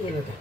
हे बघा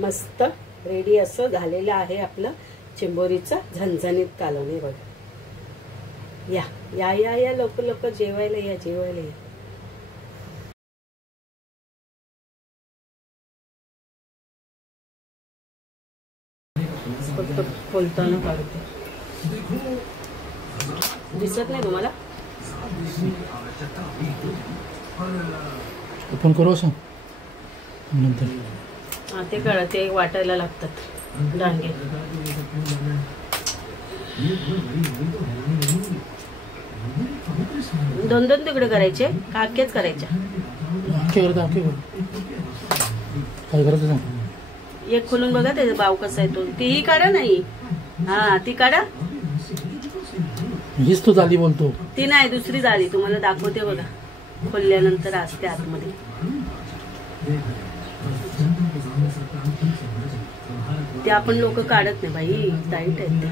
मस्त रेडी असं झालेलं आहे आपलं चिंबोरीचं झणझणीत कालवण. हे बघा या या या या लोक लोक जेवायला या जेवायला या. फक्त खोलताना काढते दिसत नाही तुम्हाला. ओपन करू असं नंतर. हा ते कळत ते वाटायला लागतात डांगे. दोन दोन तुकडे करायचे का अख्खेच करायचे? काय करायचं? एक खोलून बघा त्याचा भाव कसा आहे तो. तीही काढा नाही. हा ती काढा. हीच तू झाली बोलतो. ती नाही दुसरी झाली तुम्हाला दाखवते बघा. खोलल्यानंतर असते आतमध्ये. ते आपण लोक काढत नाही बाई टाईट आहेत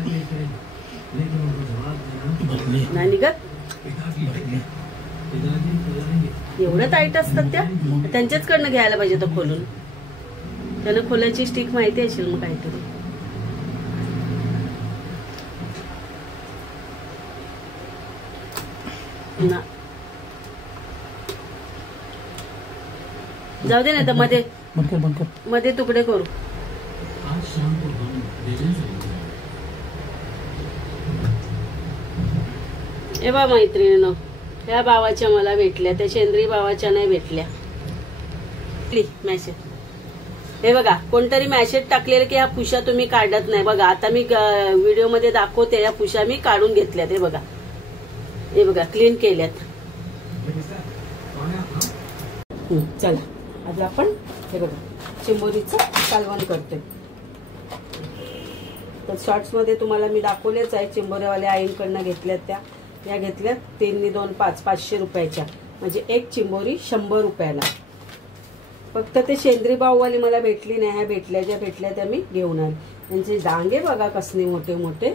नाही निघत. एवढं टाईट असतात त्या त्यांच्याच कडनं घ्यायला पाहिजे तर खोलून. त्यांना खोलायची स्टिक माहिती असेल मग काहीतरी. ना जाऊ दे नाही तर मध्ये मध्ये तुकडे करू. ए बा मैत्रिणीनं ह्या भावाच्या मला भेटल्या त्या शेंद्री भावाच्या नाही भेटल्या. मॅसेज हे बघा कोणतरी मॅसेज टाकलेलं की ह्या पुशा तुम्ही काढत नाही. बघा आता मी व्हिडिओ मध्ये दाखवते या पुशा मी काढून घेतल्यात. हे बघा क्लीन केल्यात. चला आज आपण हे बघा चिंबोरीचं कालवण करते. तर शॉर्ट्स मध्ये तुम्हाला मी दाखवलेच आहे. चिंबोऱ्यावाल्या आईंकडनं घेतल्यात त्या. या घेतल्यात 3 × 2 = 500 रुपयाच्या. म्हणजे एक चिंबोरी 100 रुपयाला. फक्त ते शेंद्री भाऊवाली मला भेटली नाही. ह्या भेटल्या ज्या भेटल्या त्या मी घेऊन आले. त्यांचे डांगे बघा कसले मोठे मोठे.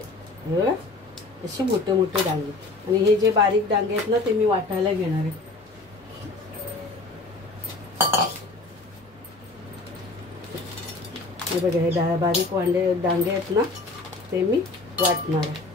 असे मोठे मोठे डांगे. आणि हे जे बारीक डांगे आहेत ना ते मी वाटायला घेणार आहे. हे बघा हे बारीक डांगे आहेत ना ते मी वाटणार आहे.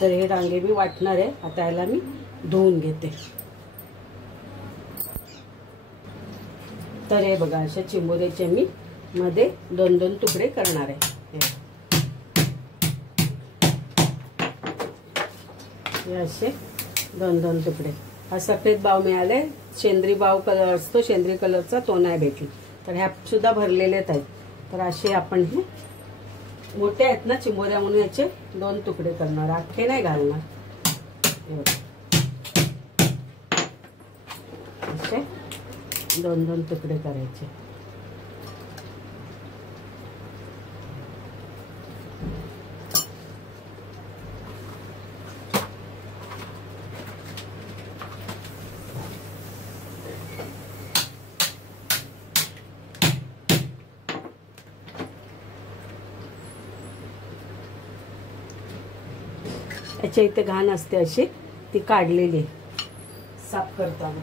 तर हे डांगे मी वाटणार आहे. आता याला मी धुवून घेते. तर हे बघा अशा चिंबोऱ्याचे मी मध्ये 2-2 तुकडे करणार आहे. हे असे 2-2 तुकडे. हा सफेद बाव मिळाले. शेंद्री बाव कलर असतो शेंद्री कलरचा तो नाही भेटला. तर ह्या सुद्धा भरलेलेच आहेत. तर असे आपण हे मोठे आहेत ना चिंबोऱ्या म्हणून याचे 2 तुकडे करणार. अख्खे नाही घालणार. असे 2-2 तुकडे करायचे. याच्या इथे घाण असते अशी ती काढलेली साफ करताना.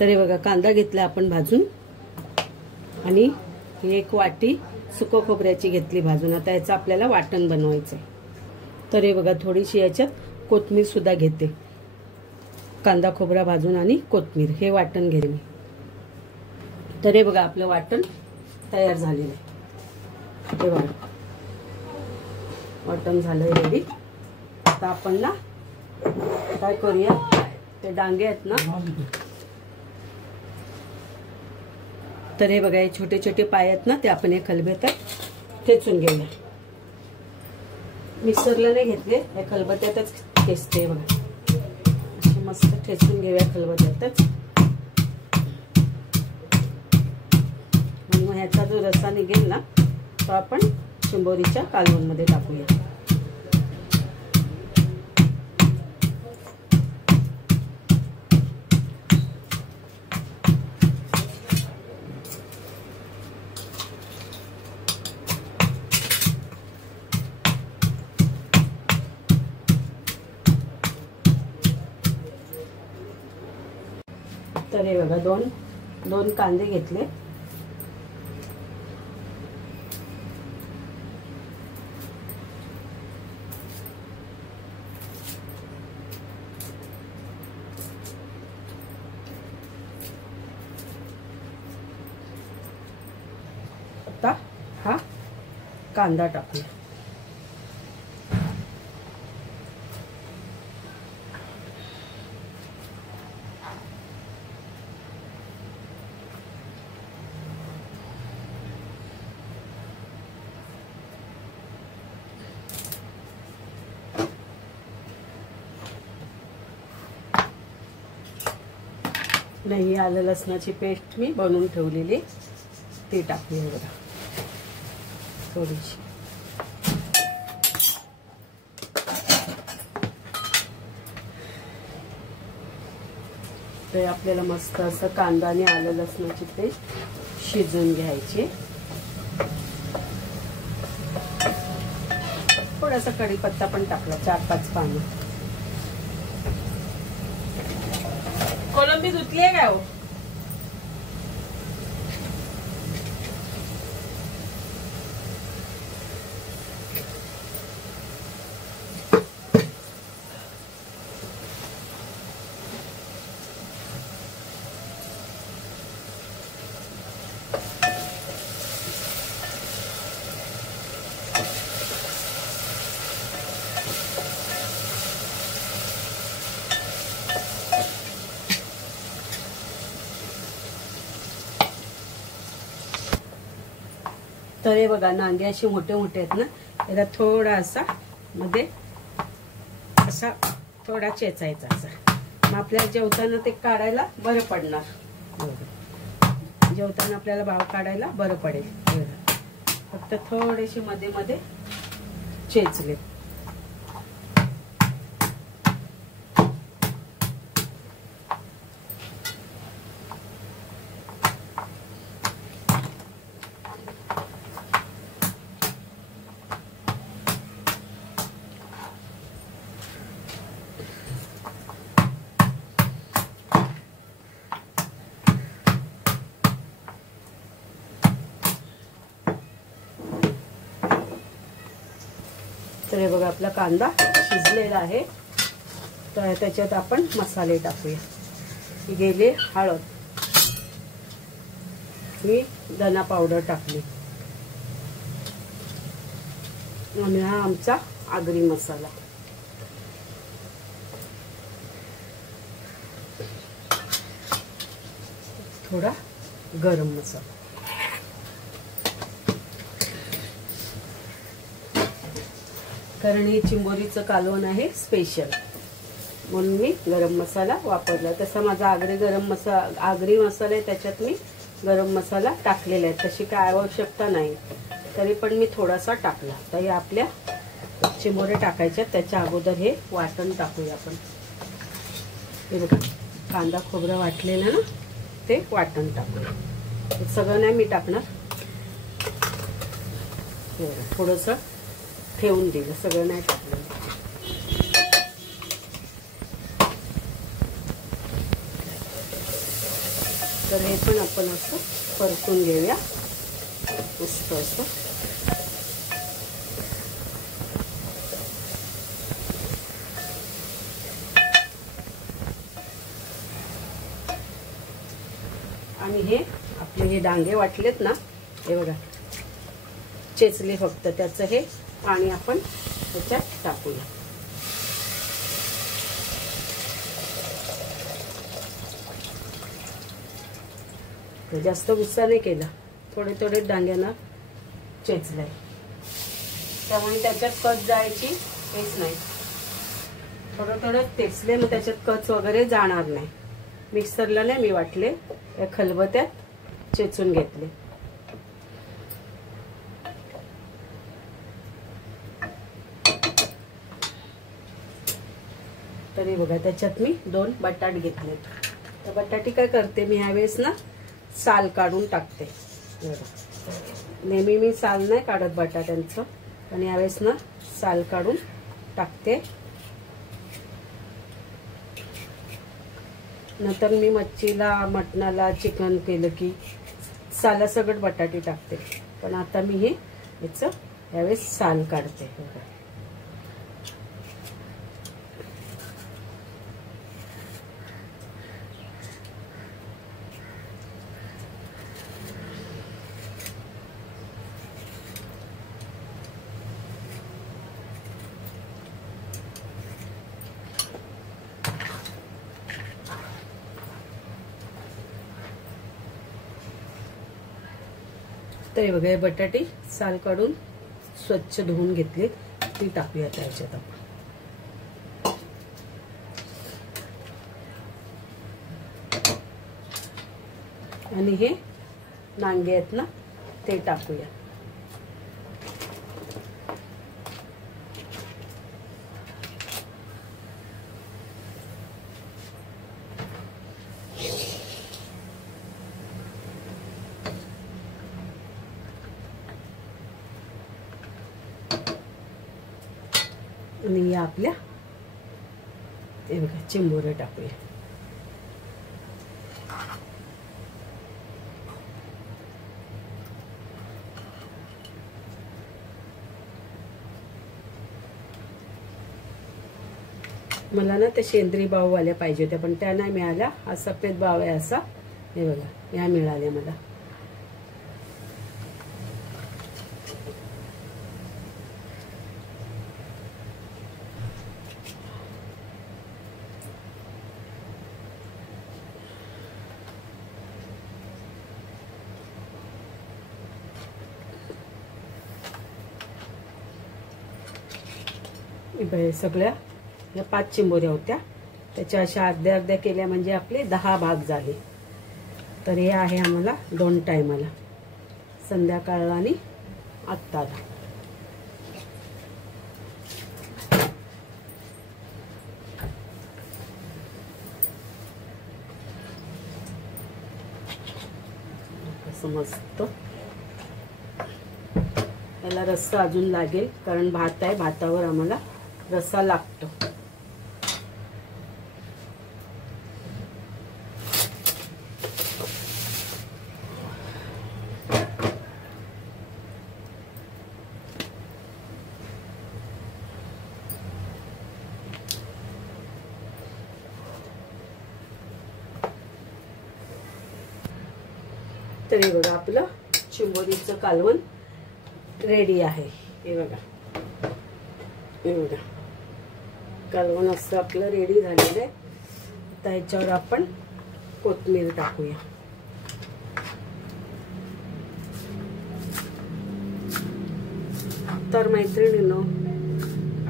तर हे बघा कांदा घेतला आपण भाजून आणि एक वाटी सुको खोबऱ्याची घेतली भाजून. आता याचं आपल्याला वाटण बनवायचं आहे. तर हे बघा थोडीशी याच्यात कोथिंबीर सुद्धा घेते. कांदा खोबरा भाजून आणि कोथिंबीर हे वाटण घेते मी. तर हे बघा आपलं वाटण तयार झालेलं आहे. हे बघा वाटण झालंय रेडी. आता आपण ना काय करूया, ते डांगे आहेत ना, तर हे बघा हे छोटे छोटे पाय आहेत ना, ते आपण हे खलबत्त्यात ठेचून घेऊया. मिक्सरला नाही घेतले, या खलबत्त्यातच ठेचते बघा. असे मस्त ठेचून घेऊया खलबत्त्यातच. आणि मग ह्याचा जो रस्सा निघेल ना, तो आपण चिंबोरीच्या कालवणमध्ये टाकूया. तर हे बघा दोन कांदे घेतले. आता हा कांदा टाकूया. नाही, आलं लसणाची पेस्ट मी बनवून ठेवलेली ती टाकूया बघा थोडीशी. तर आपल्याला मस्त असं कांदा आणि आलं लसणाची पेस्ट शिजवून घ्यायची. थोडासा कढीपत्ता पण टाकला, 4-5 पानं. कोलंबी धुतली आहे काय हो? तर हे बघा नांगे असे मोठे मोठे आहेत ना, याला थोडासा मध्ये असा थोडा चेचायचा असा. मग आपल्याला जेवताना ते काढायला बरं पडणार. जेवताना आपल्याला भाव काढायला बरं पडेल. फक्त थोडेसे मध्ये मध्ये चेचले. तर हे बघा आपला कांदा शिजलेला आहे. तर त्याच्यात आपण मसाले टाकूया. गेले हळद, मी धना पावडर टाकली आणि हा आमचा आगरी मसाला. थोडा गरम मसाला. कारण हे चिंबोरीचं कालवण आहे स्पेशल, म्हणून मी गरम मसाला वापरला. तसा माझा आगरी मसाला आहे, त्याच्यात मी गरम मसाला टाकलेला आहे. तशी काय आवश्यकता नाही, तरी पण मी थोडासा टाकला. तर हे आपल्या चिंबोरे टाकायच्या, त्याच्या अगोदर हे वाटण टाकूया आपण. हे बघा कांदा खोबरं वाटलेलं ना, ते वाटण टाकूया. सगळं नाही मी टाकणार, थोडंसं ठेवून दिलं, सगळं नाही टाकलं. तर हे पण आपण असं परतून घेऊया मस्त असं. आणि हे आपले हे डांगे वाटलेत ना, हे बघा चेचले फक्त, त्याचं हे पाणी आपण त्याच्यात टाकूया. जास्त गुस्सा नाही केला, थोडे थोडे डांग्यांना चेचलंय, त्यामुळे त्याच्यात कच जायची हेच नाही. थोडं थोडं चेचले, मग त्याच्यात कच वगैरे जाणार नाही. मिक्सरला नाही मी वाटले, या खलबत्यात चेचून घेतले. तरी बघा त्याच्यात मी 2 बटाट घेतलेत. तर बटाटी काय करते मी ह्यावेळेस ना, साल काढून टाकते. नेहमी मी साल नाही काढत बटाट्यांचं, पण यावेळेस ना साल काढून टाकते. नंतर मी मच्छीला, मटणाला, चिकन केलं की सालासकट बटाटे टाकते, पण आता मी हे याचं यावेळेस साल काढते. तर बघा हे बटाटे साल काढून स्वच्छ धुवून घेतले, ती टाकूया त्याच्यात आपण. आणि हे नांगे आहेत ना, ते टाकूया. आणि या आपल्या हे बघा चिंबोरे टाकूया. मला ना त्या शेंद्री बाववाल्या पाहिजे होत्या, पण त्या नाही मिळाल्या. हा सफेद बाव आहे असा, हे बघा ह्या मिळाल्या मला. सगळ्या या 5 चिंबोऱ्या होत्या, त्याच्या अशा अर्ध्या अर्ध्या केल्या म्हणजे आपले 10 भाग झाले. तर हे आहे आम्हाला 2 टायमाला, संध्याकाळला आणि आत्ताला. कसं मस्त. याला रस्सा अजून लागेल, कारण भात आहे, भातावर आम्हाला रस्सा लागतो. तर हे बघा आपलं चिंबोरीचं कालवण रेडी आहे. हे बघा, हे बघा कालवण असं आपलं रेडी झालेलं आहे. आता ह्याच्यावर आपण कोथिंबीर टाकूया. तर मैत्रिणींनो,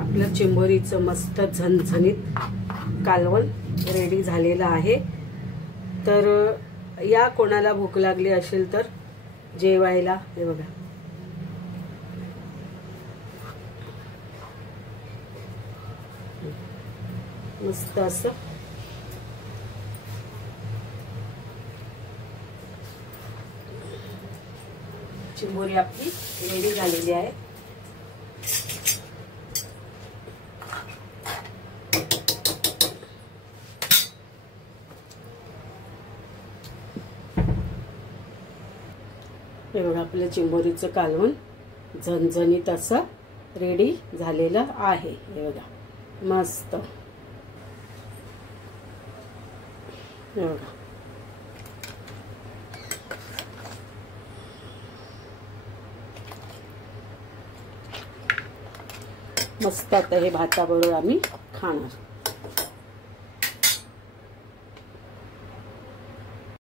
आपलं चिंबोरीचं मस्त झणझणीत कालवण रेडी झालेलं आहे. तर या कोणाला भूक लागली असेल तर जेवायला. हे बघा मस्त असं चिंबोरी आपली रेडी झालेली आहे. हे बघा आपलं चिंबोरीचं कालवण झणझणीत असं रेडी झालेलं आहे. हे बघा मस्त. हे बघा मस्त आता हे भाताबरोबर आम्ही खाणार.